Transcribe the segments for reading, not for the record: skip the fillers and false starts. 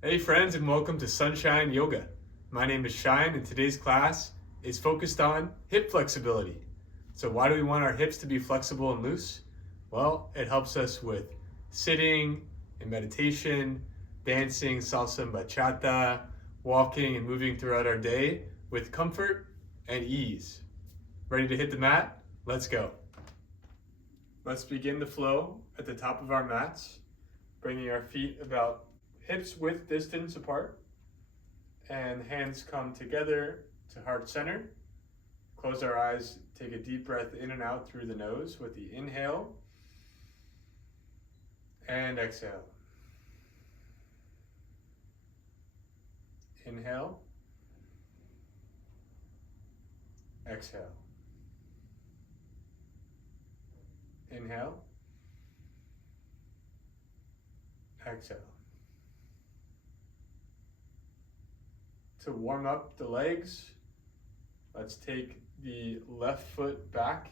Hey friends, and welcome to Sunshine Yoga. My name is Shine, and today's class is focused on hip flexibility. So why do we want our hips to be flexible and loose? Well, it helps us with sitting and meditation, dancing, salsa and bachata, walking and moving throughout our day with comfort and ease. Ready to hit the mat? Let's go. Let's begin the flow at the top of our mats, bringing our feet about hips width distance apart, and hands come together to heart center. Close our eyes, take a deep breath in and out through the nose with the inhale and exhale. Inhale, exhale. Inhale, exhale. To warm up the legs, let's take the left foot back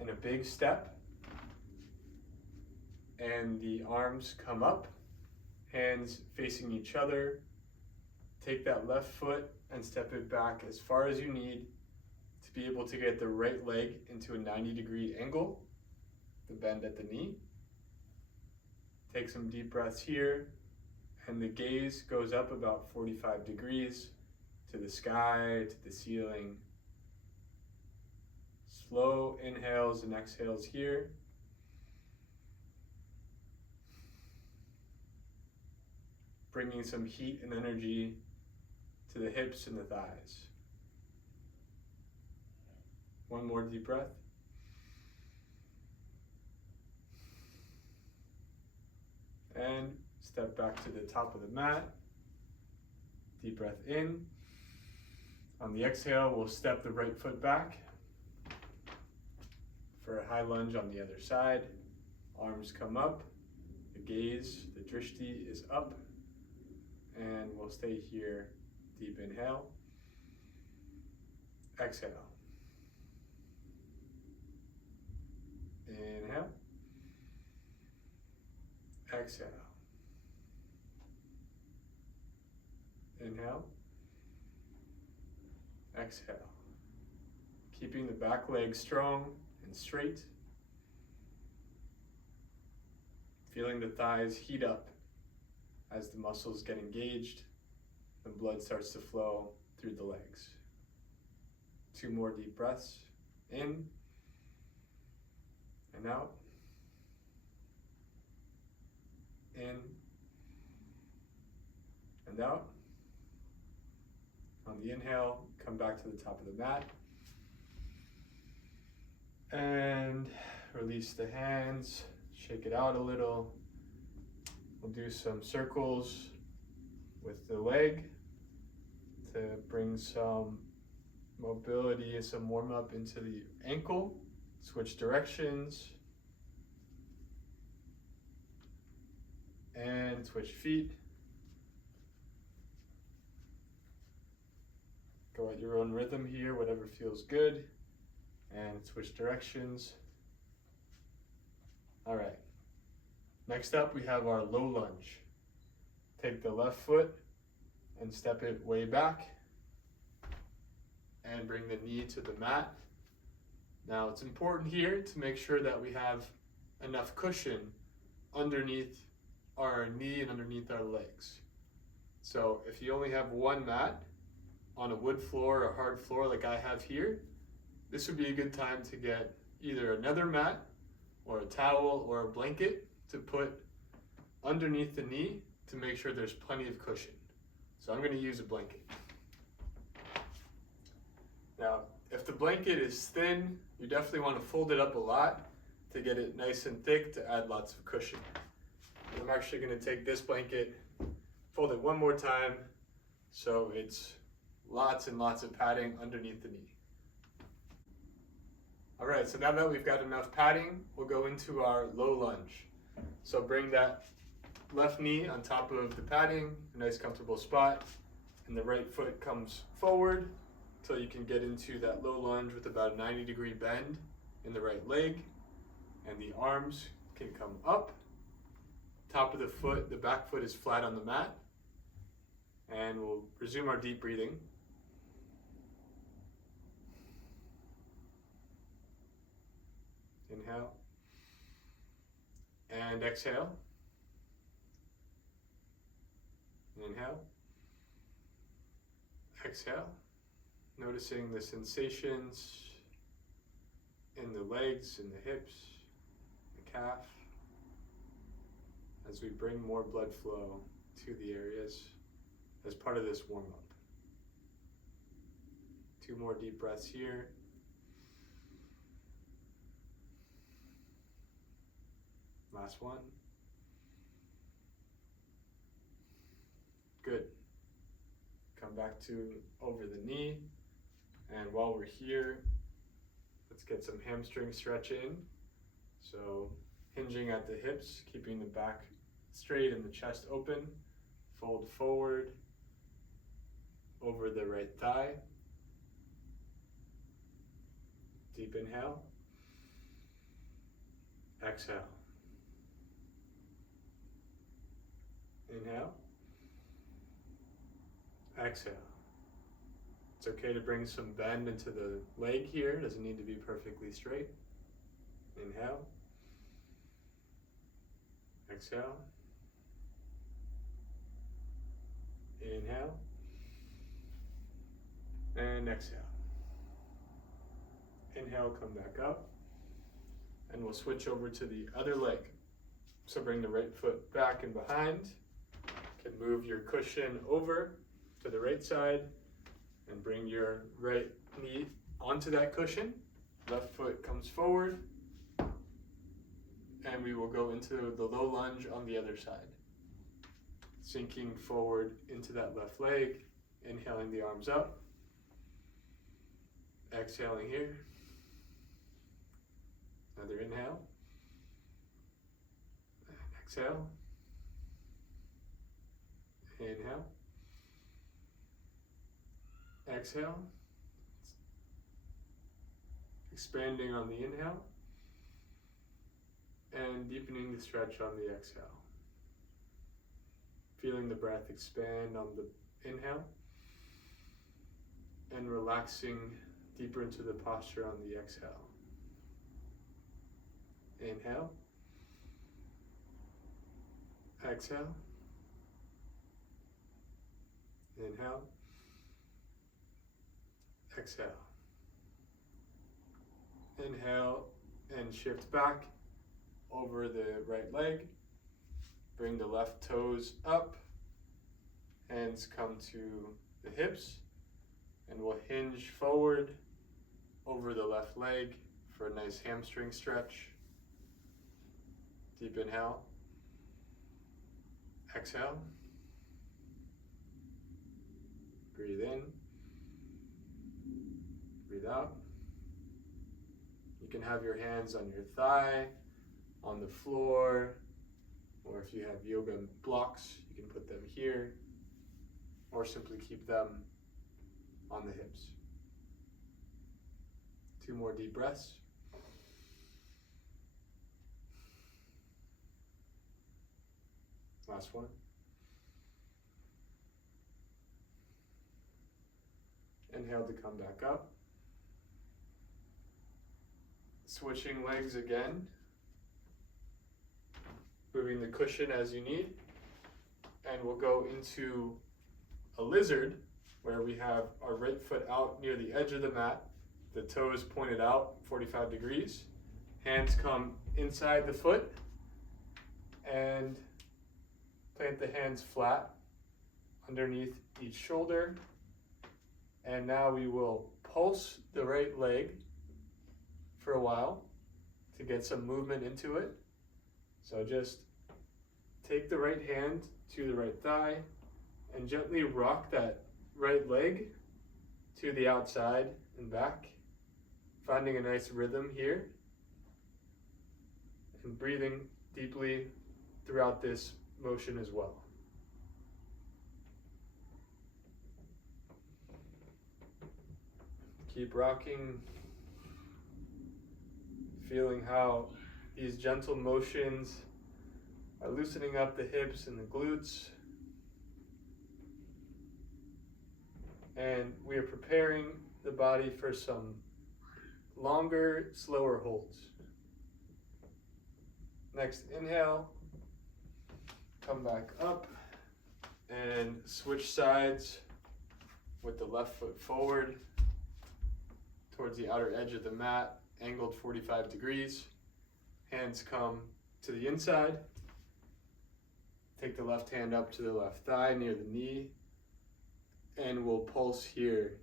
in a big step, and the arms come up, hands facing each other. Take that left foot and step it back as far as you need to be able to get the right leg into a 90-degree angle, the bend at the knee. Take some deep breaths here, and the gaze goes up about 45 degrees to the sky, to the ceiling. Slow inhales and exhales here. Bringing some heat and energy to the hips and the thighs. One more deep breath. And step back to the top of the mat. Deep breath in. On the exhale, we'll step the right foot back for a high lunge on the other side. Arms come up. The gaze, the drishti is up. And we'll stay here. Deep inhale. Exhale. Inhale. Exhale. Inhale. Exhale. Keeping the back leg strong and straight. Feeling the thighs heat up as the muscles get engaged. The blood starts to flow through the legs. 2 more deep breaths. In and out. In and out. On the inhale, come back to the top of the mat. And release the hands, shake it out a little. We'll do some circles with the leg to bring some mobility and some warm up into the ankle. Switch directions. And switch feet. Go at your own rhythm here, whatever feels good. And switch directions. All right. Next up, we have our low lunge. Take the left foot and step it way back. And bring the knee to the mat. Now, it's important here to make sure that we have enough cushion underneath our knee and underneath our legs. So if you only have one mat on a wood floor or hard floor like I have here, this would be a good time to get either another mat or a towel or a blanket to put underneath the knee to make sure there's plenty of cushion. So I'm going to use a blanket. Now, if the blanket is thin, you definitely want to fold it up a lot to get it nice and thick to add lots of cushion. I'm actually going to take this blanket, fold it one more time, so it's lots and lots of padding underneath the knee. All right, so now that we've got enough padding, we'll go into our low lunge. So bring that left knee on top of the padding, a nice comfortable spot, and the right foot comes forward until you can get into that low lunge with about a 90-degree bend in the right leg, and the arms can come up. Top of the foot, the back foot is flat on the mat, And we'll resume our deep breathing. Inhale. And exhale. Inhale. Exhale. Noticing the sensations in the legs, in the hips, the calf, as we bring more blood flow to the areas as part of this warm-up. 2 more deep breaths here. Last one. Good. Come back to over the knee. And while we're here, let's get some hamstring stretch in. So hinging at the hips, keeping the back straight and the chest open. Fold forward over the right thigh. Deep inhale. Exhale. Inhale. Exhale. It's okay to bring some bend into the leg here. It doesn't need to be perfectly straight. Inhale. Exhale. Inhale. And exhale. Inhale, come back up. And we'll switch over to the other leg. So bring the right foot back and behind. You can move your cushion over to the right side and bring your right knee onto that cushion. Left foot comes forward. And we will go into the low lunge on the other side. Sinking forward into that left leg. Inhaling the arms up. Exhaling here. Another inhale. And exhale. Inhale. Exhale. Expanding on the inhale. And deepening the stretch on the exhale. Feeling the breath expand on the inhale. And relaxing deeper into the posture on the exhale. Inhale. Exhale. Inhale. Exhale. Inhale and shift back over the right leg. Bring the left toes up. Hands come to the hips. And we'll hinge forward over the left leg for a nice hamstring stretch. Deep inhale. Exhale. Breathe in. Breathe out. You can have your hands on your thigh, on the floor, or if you have yoga blocks, you can put them here, or simply keep them on the hips. 2 more deep breaths. Last one. Inhale to come back up. Switching legs again. Moving the cushion as you need. And we'll go into a lizard where we have our right foot out near the edge of the mat. The toes pointed out 45 degrees. Hands come inside the foot. And plant the hands flat underneath each shoulder. And now we will pulse the right leg for a while to get some movement into it. So just take the right hand to the right thigh and gently rock that right leg to the outside and back, finding a nice rhythm here and breathing deeply throughout this motion as well. Keep rocking, feeling how these gentle motions are loosening up the hips and the glutes, And we are preparing the body for some longer, slower holds. Next, inhale, come back up, and switch sides with the left foot forward towards the outer edge of the mat, angled 45 degrees. Hands come to the inside. Take the left hand up to the left thigh near the knee, and we'll pulse here,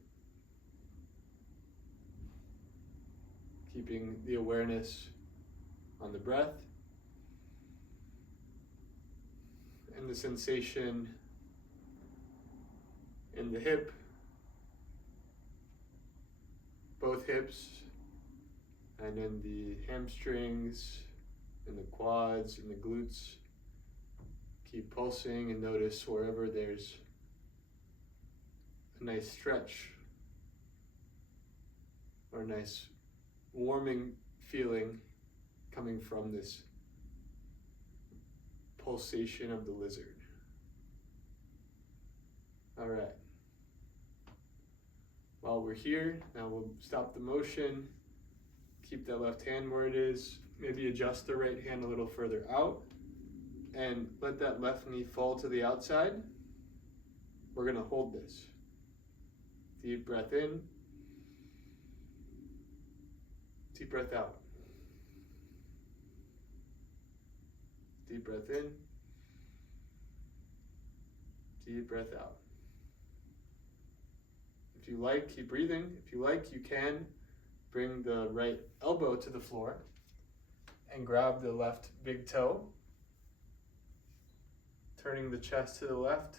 keeping the awareness on the breath and the sensation in the hip, both hips, and in the hamstrings, in the quads, in the glutes. Keep pulsing and notice wherever there's a nice stretch or a nice warming feeling coming from this pulsation of the lizard. All right. While we're here, now we'll stop the motion, keep that left hand where it is, maybe adjust the right hand a little further out, and let that left knee fall to the outside. We're gonna hold this. Deep breath in, deep breath out. Deep breath in, deep breath out. If you like, keep breathing. If you like, you can bring the right elbow to the floor and grab the left big toe, turning the chest to the left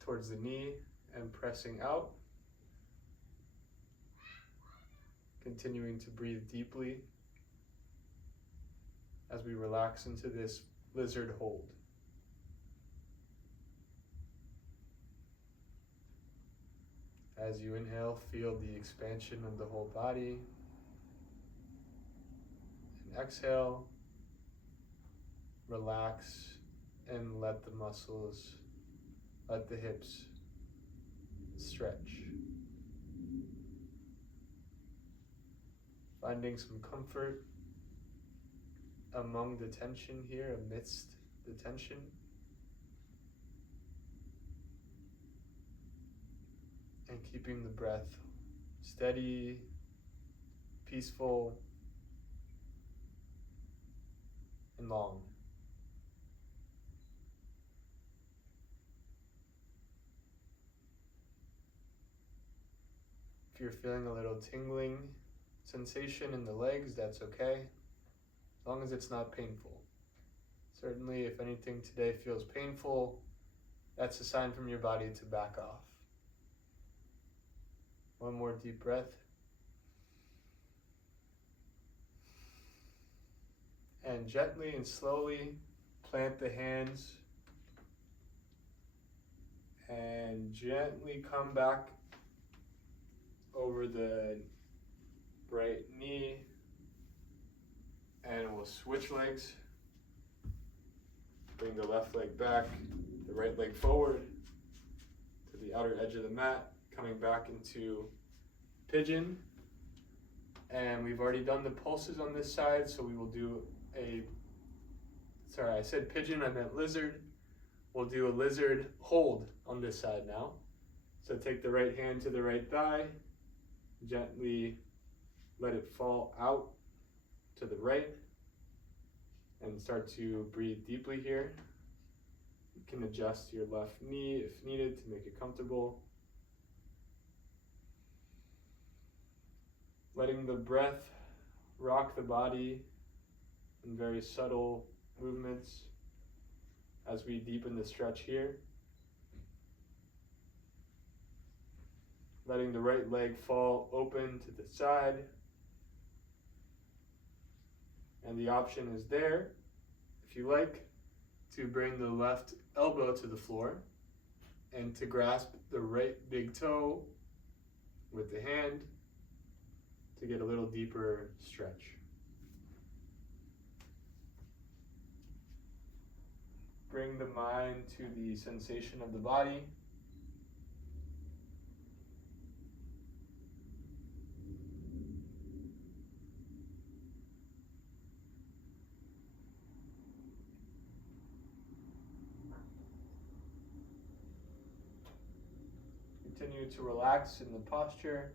towards the knee and pressing out. Continuing to breathe deeply as we relax into this lizard hold. As you inhale, feel the expansion of the whole body. And exhale, relax and let the muscles, let the hips stretch. Finding some comfort among the tension here, amidst the tension. And keeping the breath steady, peaceful, and long. If you're feeling a little tingling sensation in the legs, that's okay, as long as it's not painful. Certainly, if anything today feels painful, that's a sign from your body to back off. One more deep breath. And gently and slowly plant the hands and gently come back over the right knee, and we'll switch legs. Bring the left leg back, the right leg forward to the outer edge of the mat, coming back into pigeon. And we've already done the pulses on this side, so we will do I said pigeon, I meant lizard. We'll do a lizard hold on this side now. So take the right hand to the right thigh, gently let it fall out to the right, and start to breathe deeply here. You can adjust your left knee if needed to make it comfortable. Letting the breath rock the body in very subtle movements as we deepen the stretch here. Letting the right leg fall open to the side. And the option is there, if you like, to bring the left elbow to the floor and to grasp the right big toe with the hand to get a little deeper stretch. Bring the mind to the sensation of the body. Continue to relax in the posture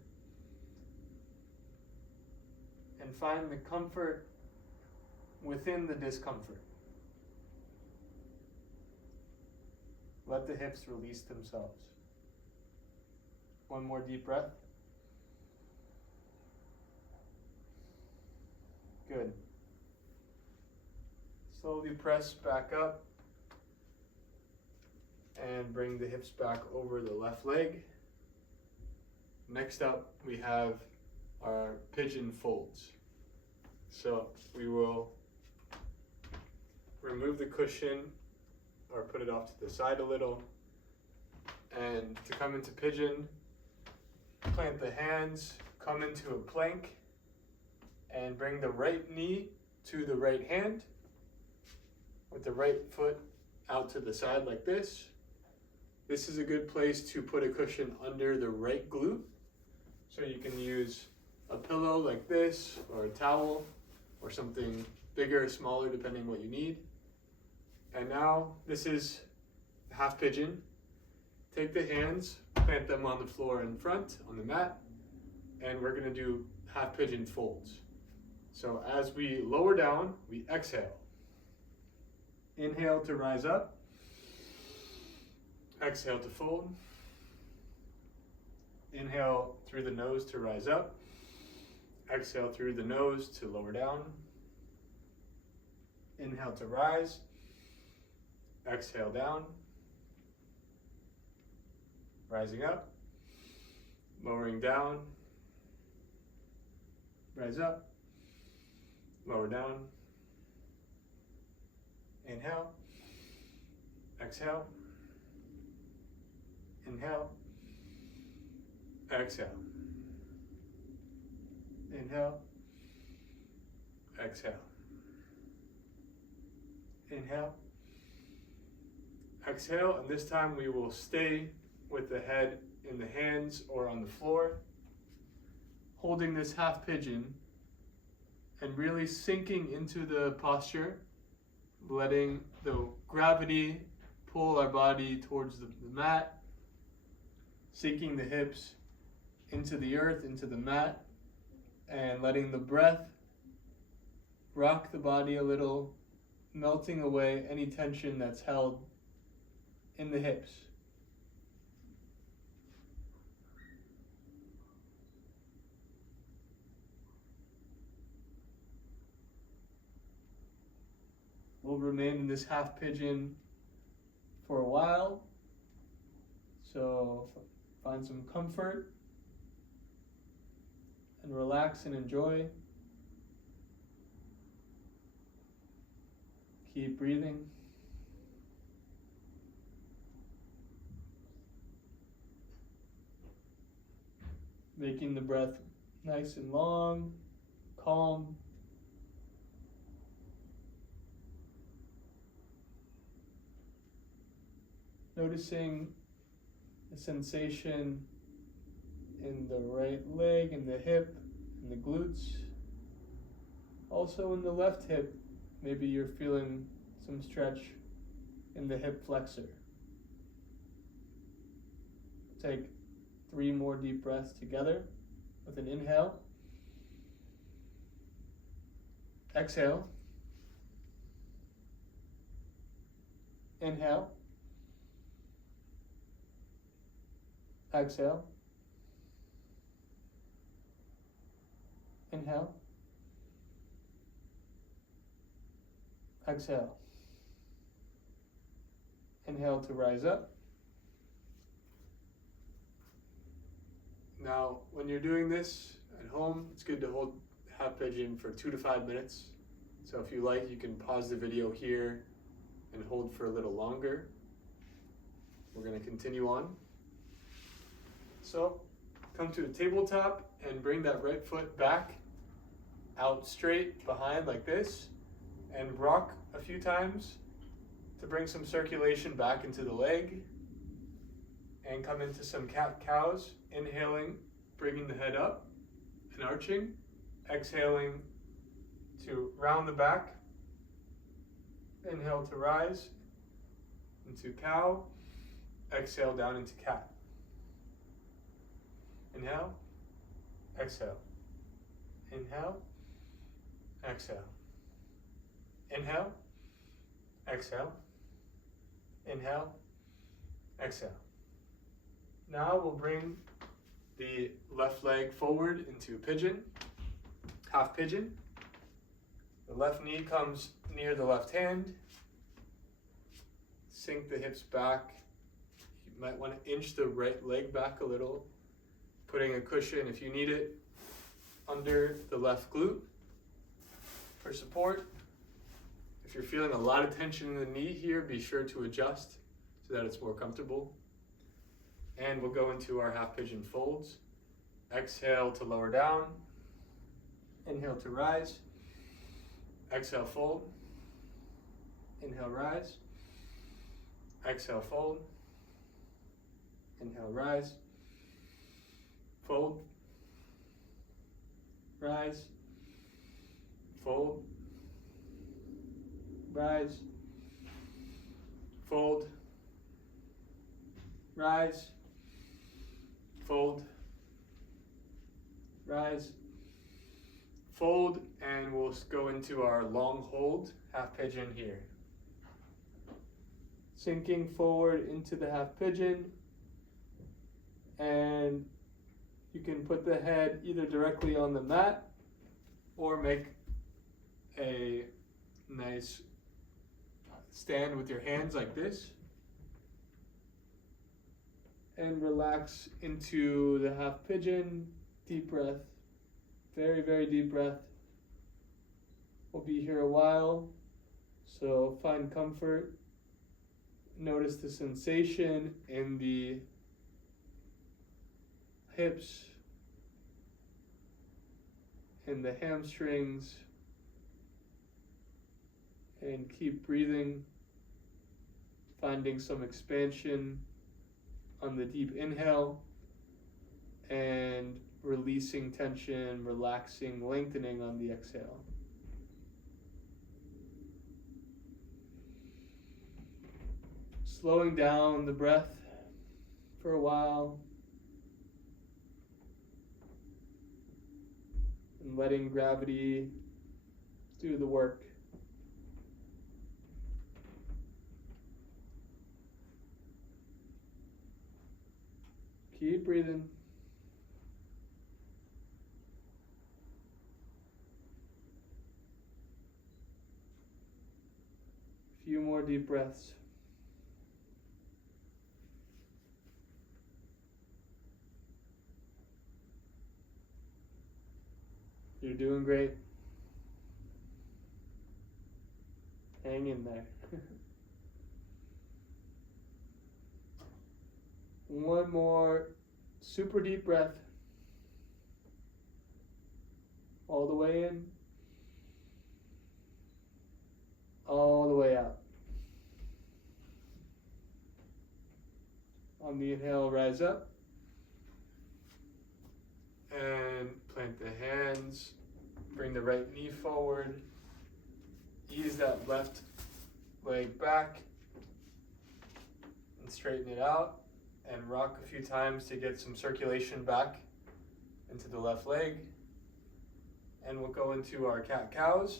and find the comfort within the discomfort. Let the hips release themselves. One more deep breath. Good. Slowly press back up and bring the hips back over the left leg. Next up, we have our pigeon folds. So we will remove the cushion or put it off to the side a little. And to come into pigeon, plant the hands, come into a plank, and bring the right knee to the right hand with the right foot out to the side like this. This is a good place to put a cushion under the right glute. So you can use a pillow like this, or a towel, or something bigger or smaller depending what you need. And now this is half pigeon. Take the hands, plant them on the floor in front, on the mat, and we're gonna do half pigeon folds. So as we lower down, we exhale. Inhale to rise up. Exhale to fold. Inhale through the nose to rise up. Exhale through the nose to lower down. Inhale to rise. Exhale down. Rising up. Lowering down. Rise up. Lower down. Inhale. Exhale. Inhale. Exhale. Inhale. Exhale. Inhale. Exhale, and this time we will stay with the head in the hands or on the floor, holding this half pigeon and really sinking into the posture, letting the gravity pull our body towards the mat, sinking the hips into the earth, into the mat, and letting the breath rock the body a little, melting away any tension that's held in the hips. We'll remain in this half pigeon for a while, so find some comfort and relax and enjoy. Keep breathing. Making the breath nice and long, calm. Noticing the sensation in the right leg, in the hip, in the glutes. Also in the left hip, maybe you're feeling some stretch in the hip flexor. Take 3 more deep breaths together with an inhale. Exhale. Inhale. Exhale. Inhale. Exhale. Inhale to rise up. Now, when you're doing this at home, it's good to hold half pigeon for 2 to 5 minutes. So if you like, you can pause the video here and hold for a little longer. We're going to continue on. So, come to a tabletop and bring that right foot back out straight behind like this, and rock a few times to bring some circulation back into the leg, and come into some cat-cows, inhaling, bringing the head up and arching, exhaling to round the back, inhale to rise into cow, exhale down into cat. Inhale, exhale. Inhale, exhale. Inhale, exhale. Inhale, exhale. Now we'll bring the left leg forward into pigeon, half pigeon. The left knee comes near the left hand. Sink the hips back. You might want to inch the right leg back a little, putting a cushion, if you need it, under the left glute for support. If you're feeling a lot of tension in the knee here, be sure to adjust so that it's more comfortable. And we'll go into our half pigeon folds. Exhale to lower down. Inhale to rise. Exhale, fold. Inhale, rise. Exhale, fold. Inhale, rise. Fold. Rise. Fold. Rise. Fold. Rise. Fold. Rise. Fold, and we'll go into our long hold, half pigeon here. Sinking forward into the half pigeon, and you can put the head either directly on the mat or make a nice stand with your hands like this, and relax into the half pigeon. Deep breath, very, very deep breath. We'll be here a while, so find comfort. Notice the sensation in the hips, in the hamstrings, and keep breathing, finding some expansion on the deep inhale and releasing tension, relaxing, lengthening on the exhale. Slowing down the breath for a while and letting gravity do the work. Keep breathing. A few more deep breaths. You're doing great. Hang in there. One more super deep breath. All the way in. All the way out. On the inhale, rise up. And plant the hands. Bring the right knee forward. Ease that left leg back. And straighten it out. And rock a few times to get some circulation back into the left leg. And we'll go into our cat-cows.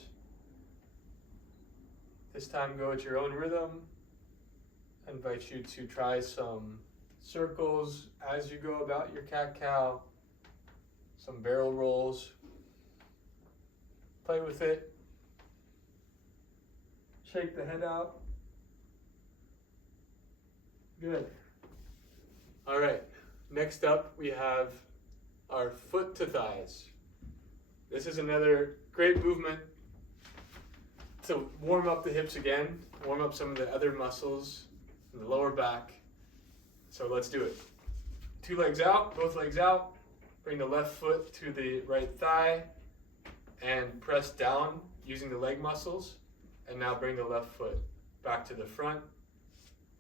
This time go at your own rhythm. I invite you to try some circles as you go about your cat-cow, some barrel rolls. Play with it. Shake the head out. Good. All right, next up we have our foot to thighs. This is another great movement to warm up the hips again, warm up some of the other muscles in the lower back. So let's do it. 2 legs out, both legs out. Bring the left foot to the right thigh and press down using the leg muscles. And now bring the left foot back to the front,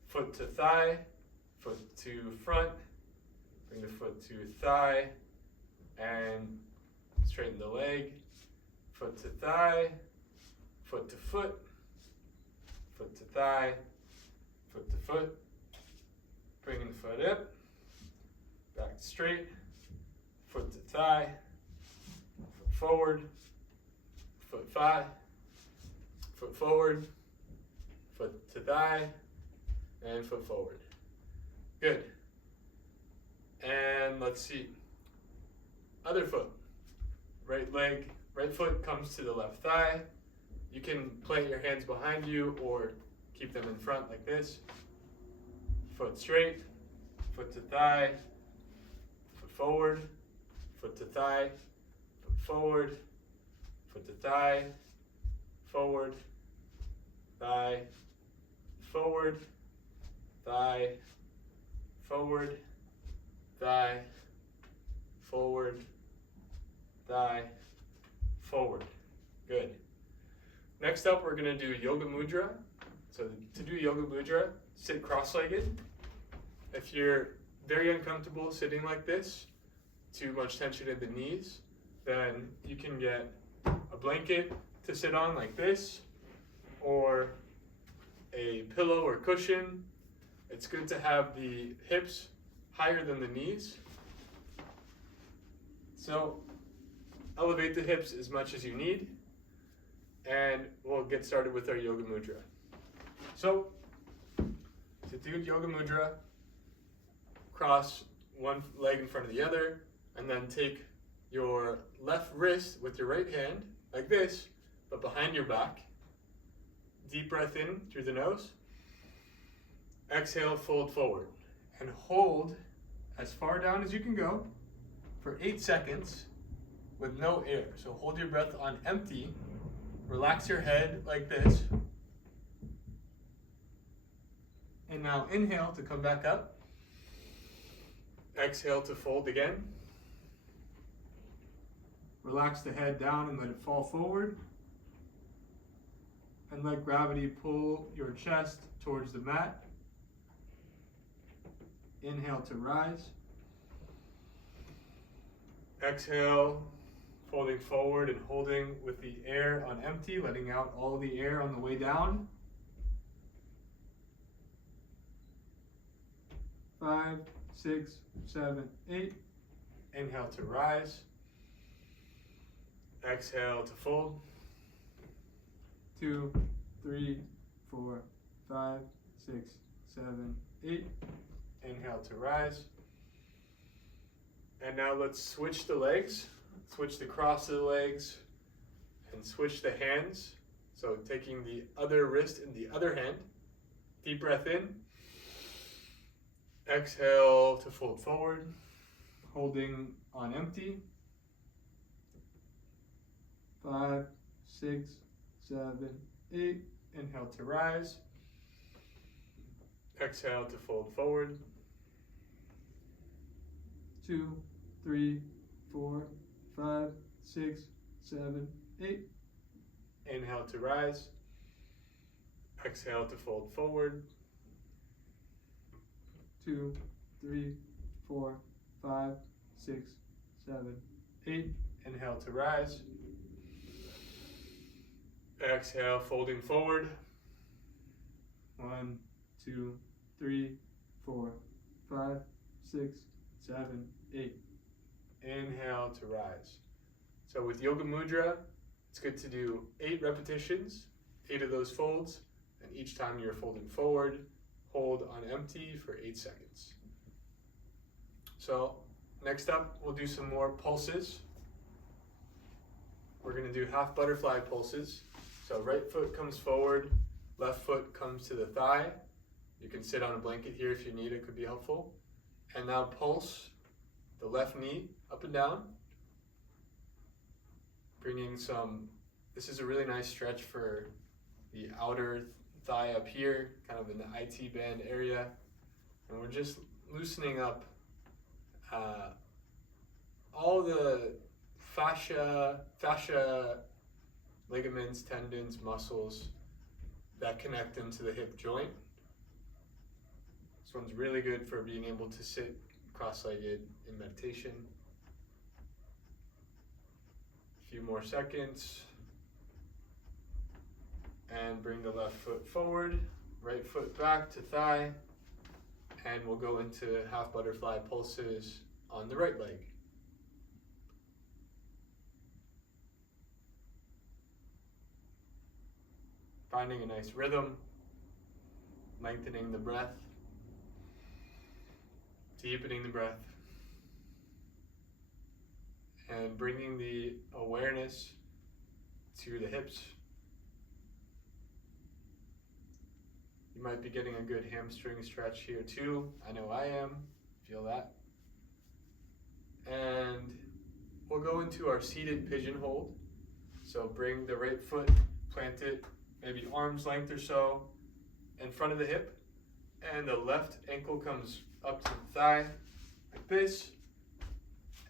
foot to thigh, foot to front, bring the foot to thigh, and straighten the leg, foot to thigh, foot to foot, foot to thigh, foot to foot, bringing the foot up, back straight, thigh, foot forward, foot thigh, foot forward, foot to thigh, and foot forward. Good. And let's see. Other foot. Right leg, right foot comes to the left thigh. You can plant your hands behind you or keep them in front like this. Foot straight, foot to thigh, foot forward, foot to thigh, foot forward, foot to thigh, forward, thigh, forward, thigh, forward, thigh, forward, thigh, forward. Good. Next up, we're going to do yoga mudra. So to do yoga mudra, sit cross-legged. If you're very uncomfortable sitting like this, too much tension in the knees, then you can get a blanket to sit on like this, or a pillow or cushion. It's good to have the hips higher than the knees. So elevate the hips as much as you need, and we'll get started with our yoga mudra. So to do yoga mudra, cross one leg in front of the other, and then take your left wrist with your right hand, like this, but behind your back. Deep breath in through the nose. Exhale, fold forward. And hold as far down as you can go for 8 seconds with no air. So hold your breath on empty. Relax your head like this. And now inhale to come back up. Exhale to fold again. Relax the head down and let it fall forward. And let gravity pull your chest towards the mat. Inhale to rise. Exhale, folding forward and holding with the air on empty, letting out all the air on the way down. 5, 6, 7, 8. Inhale to rise. Exhale to fold. 2, 3, 4, 5, 6, 7, 8. Inhale to rise. And now let's switch the legs. Switch the cross of the legs and switch the hands. So taking the other wrist in the other hand. Deep breath in. Exhale to fold forward. Holding on empty. 5, 6, 7, 8. Inhale to rise. Exhale to fold forward. 2, 3, 4, 5, 6, 7, 8. Inhale to rise. Exhale to fold forward. 2, 3, 4, 5, 6, 7, 8. Inhale to rise. Exhale, folding forward. 1, 2, 3, 4, 5, 6, 7, 8. Inhale to rise. So with yoga mudra, it's good to do 8 repetitions, 8 of those folds, and each time you're folding forward, hold on empty for 8 seconds. So next up, we'll do some more pulses. We're going to do half butterfly pulses. So right foot comes forward, left foot comes to the thigh. You can sit on a blanket here if you need, it could be helpful. And now pulse the left knee up and down. Bringing some, this is a really nice stretch for the outer thigh up here, kind of in the IT band area. And we're just loosening up all the fascia, ligaments, tendons, muscles that connect into the hip joint. This one's really good for being able to sit cross-legged in meditation. A few more seconds. And bring the left foot forward, right foot back to thigh, and we'll go into half butterfly pulses on the right leg. finding a nice rhythm, lengthening the breath, deepening the breath, and bringing the awareness to the hips. You might be getting a good hamstring stretch here too. I know I am. Feel that. And we'll go into our seated pigeon hold. So bring the right foot, plant it maybe arm's length or so in front of the hip, and the left ankle comes up to the thigh like this,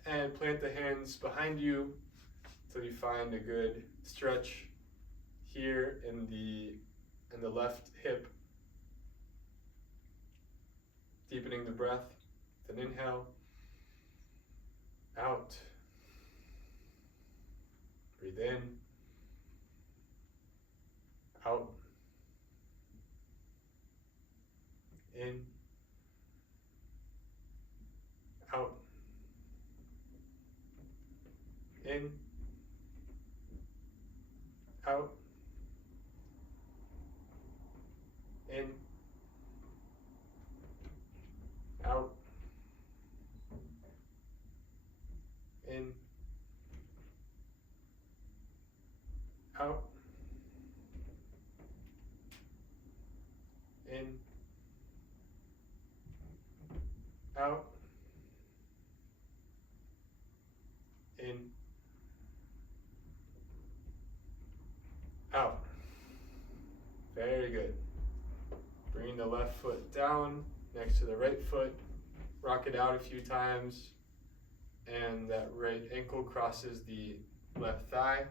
and plant the hands behind you until you find a good stretch here in the left hip. Deepening the breath, then inhale, out, breathe in, out, in, out, in, out, in, out, in, out, in, out, in, out. Very good. Bring the left foot down next to the right foot. Rock it out a few times. And that right ankle crosses the left thigh.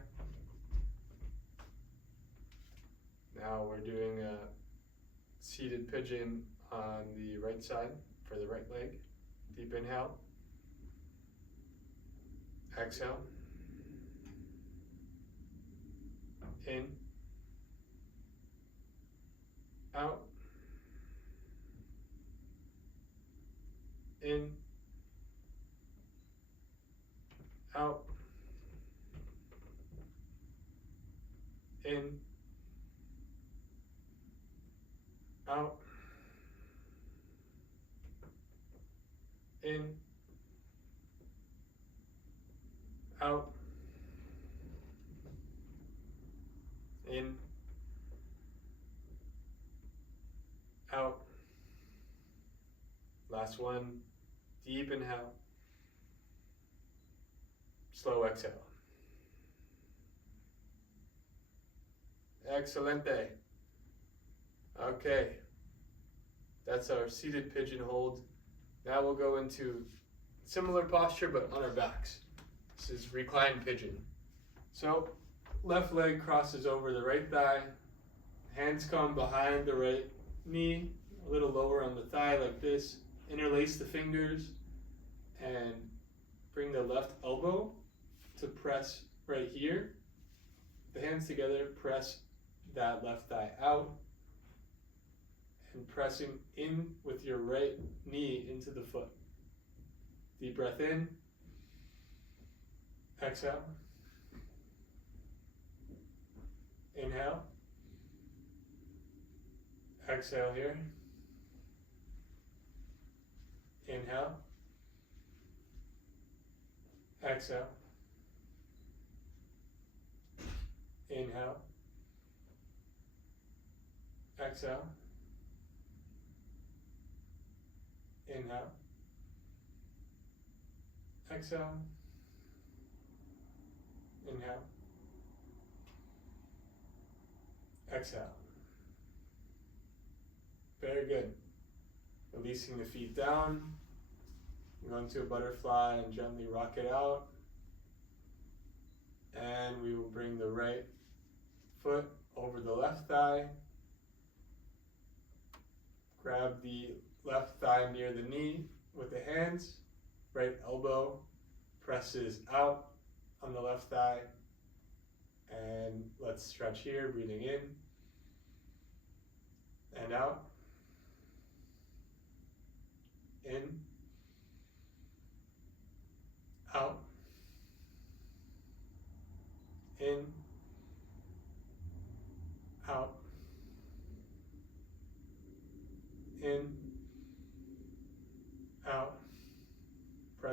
Now we're doing a seated pigeon on the right side for the right leg. Deep inhale. Exhale. In. Out. In. Out. In. Out. In. Out. In. Out. Last one. Deep inhale. Slow exhale. Excelente. Okay. That's our seated pigeon hold. Now we'll go into similar posture but on our backs. This is reclined pigeon. So left leg crosses over the right thigh. Hands come behind the right knee, a little lower on the thigh like this. Interlace the fingers and bring the left elbow to press right here. The hands together, press that left thigh out. And pressing in with your right knee into the foot. Deep breath in. Exhale. Inhale. Exhale here. Inhale. Exhale. Inhale. Exhale. Inhale. Exhale. Inhale. Exhale. Very good. Releasing the feet down. Go into a butterfly and gently rock it out. And we will bring the right foot over the left thigh. Grab the left thigh near the knee with the hands. Right elbow presses out on the left thigh. And let's stretch here, breathing in and out. In, out, in, out,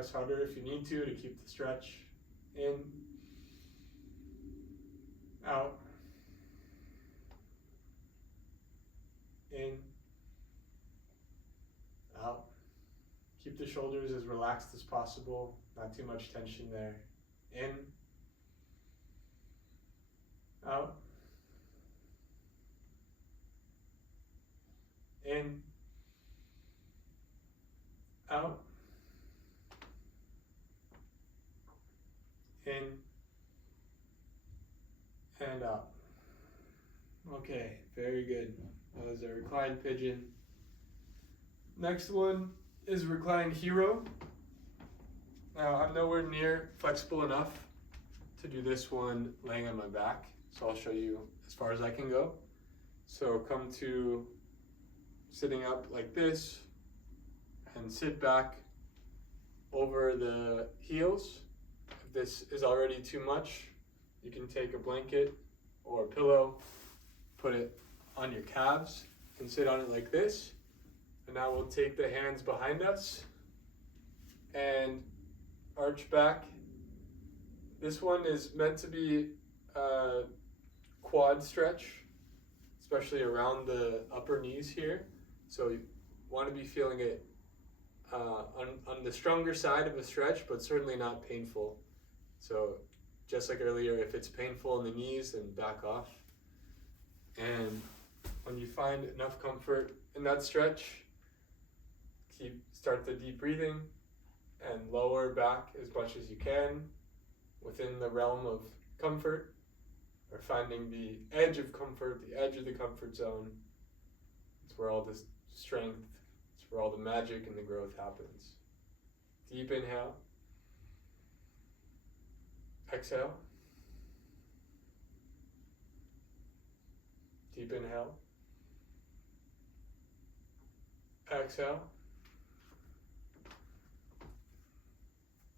Press harder if you need to keep the stretch. In, out, in, out. Keep the shoulders as relaxed as possible, not too much tension there. In, out, in, out, in, and out. Okay, very good. That was a reclined pigeon. Next one is reclined hero. Now I'm nowhere near flexible enough to do this one laying on my back, so I'll show you as far as I can go. So come to sitting up like this and sit back over the heels. If this is already too much, you can take a blanket or a pillow, put it on your calves and sit on it like this. And now we'll take the hands behind us and arch back. This one is meant to be a quad stretch, especially around the upper knees here. So you want to be feeling it on the stronger side of a stretch, but certainly not painful. So just like earlier, if it's painful in the knees, then back off. And when you find enough comfort in that stretch, start the deep breathing and lower back as much as you can within the realm of comfort, or finding the edge of comfort, the edge of the comfort zone. It's where all the strength, it's where all the magic and the growth happens. Deep inhale. Exhale. Deep inhale. Exhale.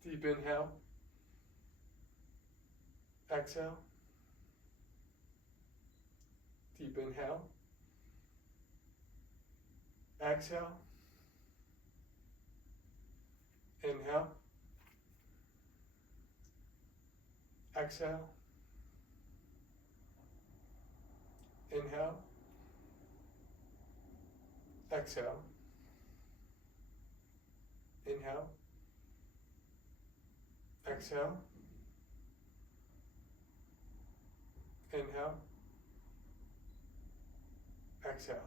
Deep inhale. Exhale. Deep inhale. Exhale. Inhale. Exhale. Inhale. Exhale. Inhale. Exhale. Inhale. Exhale.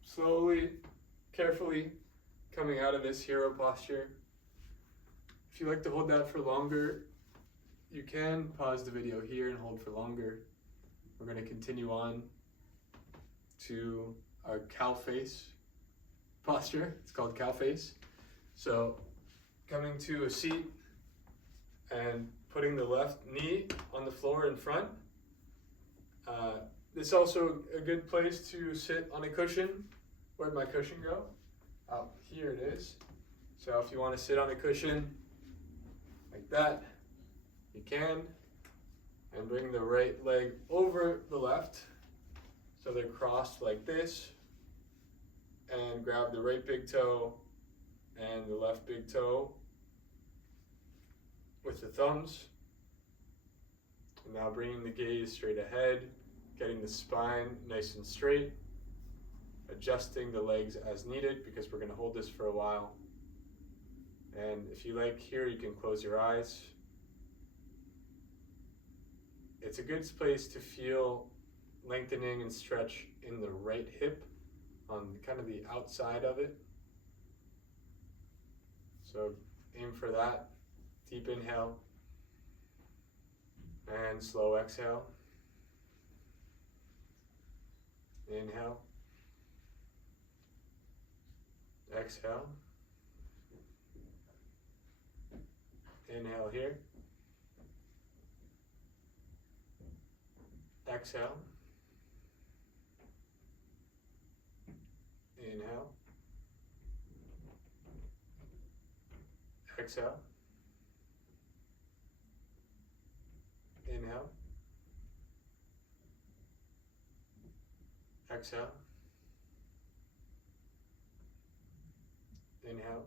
Slowly, carefully coming out of this hero posture. If you like to hold that for longer, you can pause the video here and hold for longer. We're going to continue on to our cow face posture. It's called cow face. So coming to a seat and putting the left knee on the floor in front. This is also a good place to sit on a cushion. Where'd my cushion go? Oh, here it is. So if you want to sit on a cushion like that, you can. And bring the right leg over the left, so they're crossed like this. And grab the right big toe and the left big toe with the thumbs. And now bringing the gaze straight ahead, getting the spine nice and straight, adjusting the legs as needed because we're going to hold this for a while. And if you like here, you can close your eyes. It's a good place to feel lengthening and stretch in the right hip on kind of the outside of it. So aim for that. Deep inhale and slow exhale. Inhale. Exhale. Inhale here. Exhale. Inhale. Exhale. Inhale. Exhale. Inhale.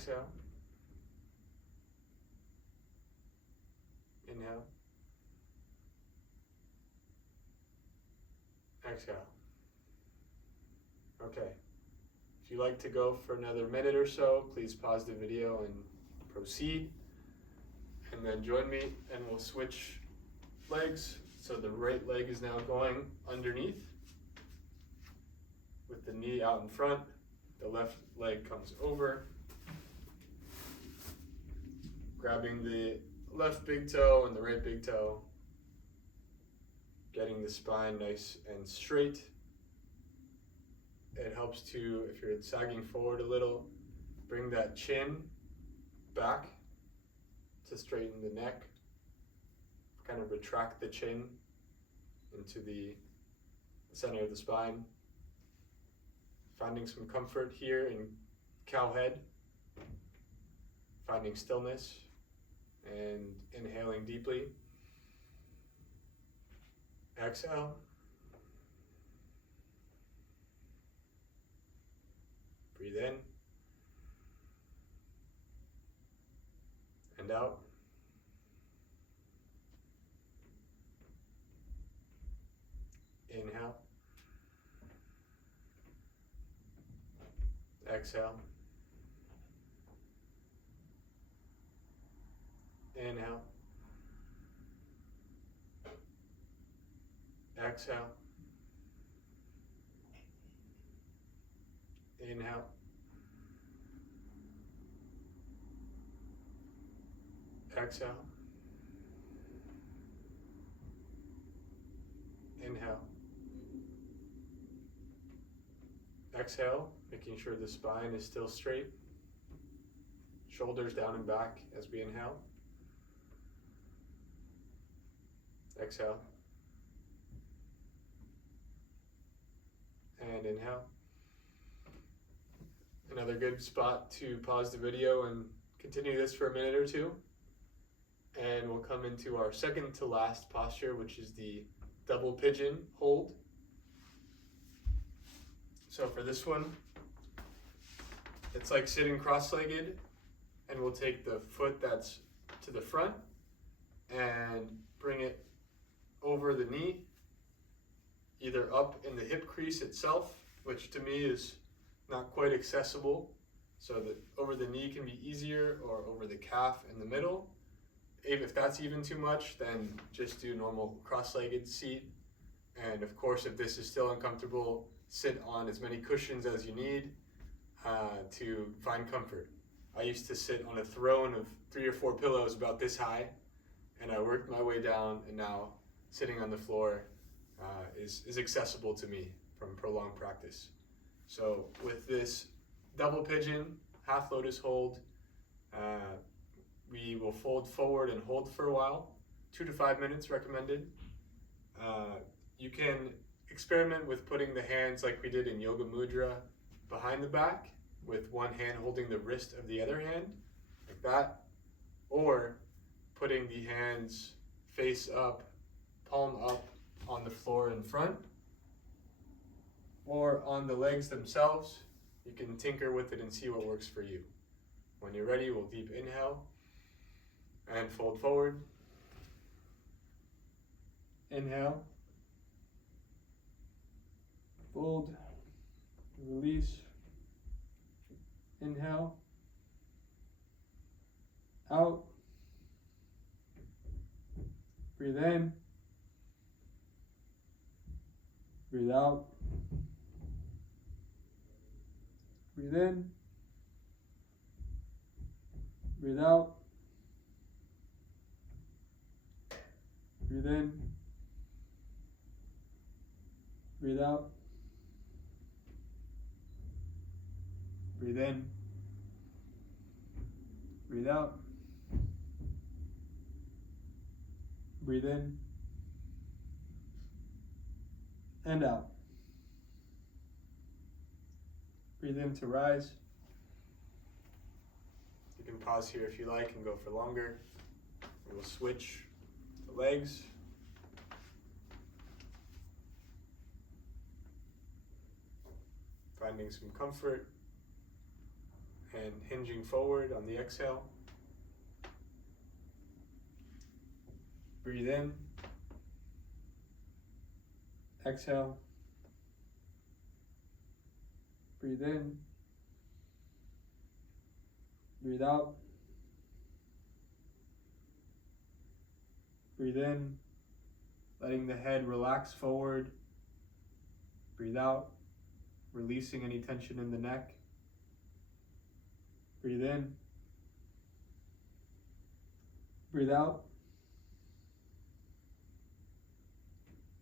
Exhale. Inhale. Exhale. Okay. If you'd like to go for another minute or so, please pause the video and proceed. And then join me and we'll switch legs. So the right leg is now going underneath with the knee out in front. The left leg comes over, grabbing the left big toe and the right big toe, getting the spine nice and straight. It helps to, if you're sagging forward a little, bring that chin back to straighten the neck. Kind of retract the chin into the center of the spine. Finding some comfort here in cow head. Finding stillness and inhaling deeply. Exhale. Breathe in and out. Inhale. Exhale. Inhale. Exhale. Inhale. Exhale. Inhale. Exhale, making sure the spine is still straight. Shoulders down and back as we inhale. Exhale. And inhale. Another good spot to pause the video and continue this for a minute or two. And we'll come into our second to last posture, which is the double pigeon hold. So for this one, it's like sitting cross-legged, and we'll take the foot that's to the front and bring it over the knee, either up in the hip crease itself, which to me is not quite accessible, so that over the knee can be easier, or over the calf in the middle. If that's even too much, then just do normal cross-legged seat. And of course, if this is still uncomfortable, sit on as many cushions as you need to find comfort. I used to sit on a throne of 3 or 4 pillows about this high, and I worked my way down, and now sitting on the floor is accessible to me from prolonged practice. So with this double pigeon, half lotus hold, we will fold forward and hold for a while, 2 to 5 minutes recommended. You can experiment with putting the hands like we did in Yoga Mudra behind the back, with one hand holding the wrist of the other hand, like that, or putting the hands face up, palm up on the floor in front, or on the legs themselves. You can tinker with it and see what works for you. When you're ready, we'll deep inhale and fold forward. Inhale. Fold, release, inhale, out, breathe in, breathe out, breathe in, breathe out, breathe in, breathe out. Breathe in, breathe out, breathe in, and out. Breathe in to rise. You can pause here if you like and go for longer. We'll switch the legs. Finding some comfort. and hinging forward on the exhale. Breathe in. Exhale. Breathe in. Breathe out. Breathe in, letting the head relax forward. Breathe out, releasing any tension in the neck. Breathe in. Breathe out.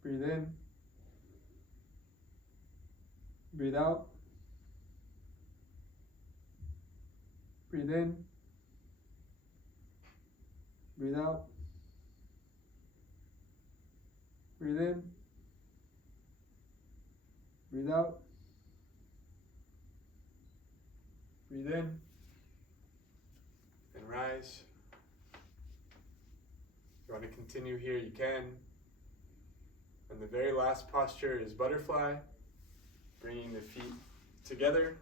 Breathe in. Breathe out. Breathe in. Breathe out. Breathe in. Breathe out. Breathe in. And rise. If you want to continue here, you can. And the very last posture is butterfly, bringing the feet together.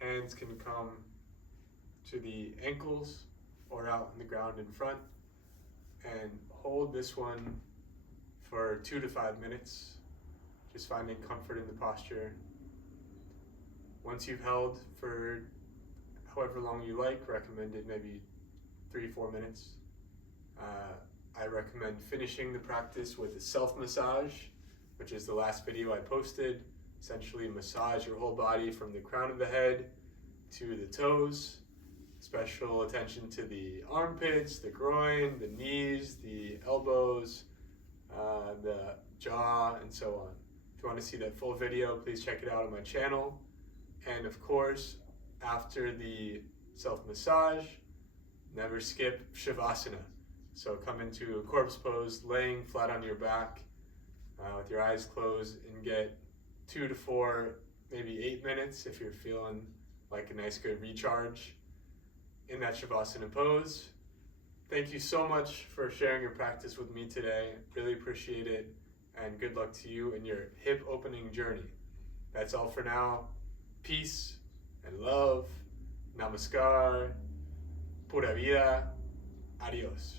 Hands can come to the ankles or out on the ground in front, and hold this one for 2 to 5 minutes, just finding comfort in the posture. Once you've held for however long you like, recommended maybe 3-4 minutes, I recommend finishing the practice with a self-massage, which is the last video I posted. Essentially massage your whole body from the crown of the head to the toes. Special attention to the armpits, the groin, the knees, the elbows, the jaw, and so on. If you want to see that full video, please check it out on my channel. And of course, after the self-massage, never skip Shavasana. So come into a corpse pose, laying flat on your back with your eyes closed, and get 2 to 4, maybe 8 minutes if you're feeling like a nice good recharge in that Shavasana pose. Thank you so much for sharing your practice with me today. Really appreciate it, and good luck to you in your hip opening journey. That's all for now. Peace and love. Namaskar. Pura vida. Adios.